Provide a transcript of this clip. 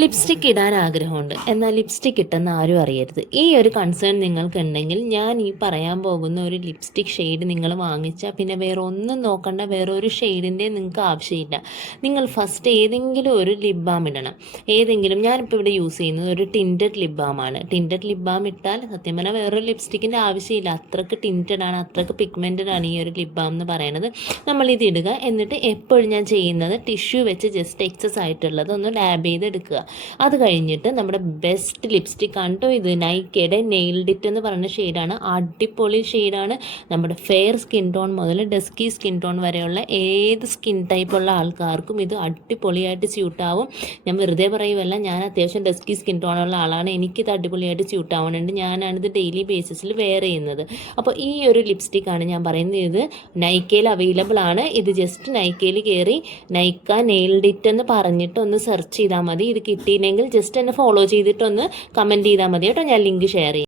Lipstick ഇടാൻ ആഗ്രഹമുണ്ട്, എന്നാൽ ലിപ്സ്റ്റിക് ഇട്ടെന്ന് ആരും അറിയരുത്. ഈ ഒരു കൺസേൺ നിങ്ങൾക്കുണ്ടെങ്കിൽ ഞാൻ ഈ പറയാൻ പോകുന്ന ഒരു ലിപ്സ്റ്റിക് ഷെയ്ഡ് നിങ്ങൾ വാങ്ങിച്ചാൽ പിന്നെ വേറെ ഒന്നും നോക്കണ്ട, വേറെ ഒരു ഷെയ്ഡിൻ്റെ നിങ്ങൾക്ക് ആവശ്യമില്ല. നിങ്ങൾ ഫസ്റ്റ് ഏതെങ്കിലും ഒരു ലിപ് ബാം ഇടണം. ഏതെങ്കിലും, ഞാനിപ്പോൾ ഇവിടെ യൂസ് ചെയ്യുന്നത് ഒരു ടിൻറ്റഡ് ലിപ് ബാമാണ്. ടിൻറ്റഡ് ലിപ് ബാം ഇട്ടാൽ സത്യം പറഞ്ഞാൽ വേറൊരു ലിപ്സ്റ്റിക്കിൻ്റെ ആവശ്യമില്ല. അത്രക്ക് ടിൻറ്റഡ് ആണ്, അത്രക്ക് പിഗ്മെൻറ്റഡ് ആണ് ഈ ഒരു ലിപ് ബാം എന്ന് പറയുന്നത്. നമ്മളിത് ഇടുക, എന്നിട്ട് എപ്പോഴും ഞാൻ ചെയ്യുന്നത് ടിഷ്യൂ വെച്ച് ജസ്റ്റ് എക്സസ് ആയിട്ടുള്ളത് ഒന്ന് ലാബ് ചെയ്തെടുക്കുക. അത് കഴിഞ്ഞിട്ട് നമ്മുടെ ബെസ്റ്റ് ലിപ്സ്റ്റിക് ആണ് കേട്ടോ ഇത്. നൈക്കയുടെ നെയിൽഡ് ഇറ്റ് എന്ന് പറയുന്ന ഷെയ്ഡാണ്. അടിപൊളി ഷെയ്ഡാണ്. നമ്മുടെ ഫെയർ സ്കിൻ ടോൺ മുതൽ ഡസ്കി സ്കിൻ ടോൺ വരെയുള്ള ഏത് സ്കിൻ ടൈപ്പുള്ള ആൾക്കാർക്കും ഇത് അടിപൊളിയായിട്ട് സ്യൂട്ടാവും. ഞാൻ വെറുതെ പറയുമല്ല, ഞാൻ അത്യാവശ്യം ഡസ്കി സ്കിൻ ടോണുള്ള ആളാണ്. എനിക്കിത് അടിപൊളിയായിട്ട് സ്യൂട്ടാവുന്നുണ്ട്. ഞാനാണിത് ഡെയിലി ബേസിസിൽ വെയർ ചെയ്യുന്നത്. അപ്പോൾ ഈ ഒരു ലിപ്സ്റ്റിക്കാണ് ഞാൻ പറയുന്നത്. ഇത് നൈക്കയിൽ അവൈലബിൾ ആണ്. ഇത് ജസ്റ്റ് നൈക്കയിൽ കയറി നൈക്ക നെയിൽഡ് ഇറ്റ് എന്ന് പറഞ്ഞിട്ട് ഒന്ന് സെർച്ച് ചെയ്താൽ മതി. ഇത് കിട്ടിയില്ലെങ്കിൽ ജസ്റ്റ് എന്നെ ഫോളോ ചെയ്തിട്ടൊന്ന് കമൻറ്റ് ചെയ്താൽ മതി കേട്ടോ. ഞാൻ ലിങ്ക് ഷെയർ ചെയ്യാം.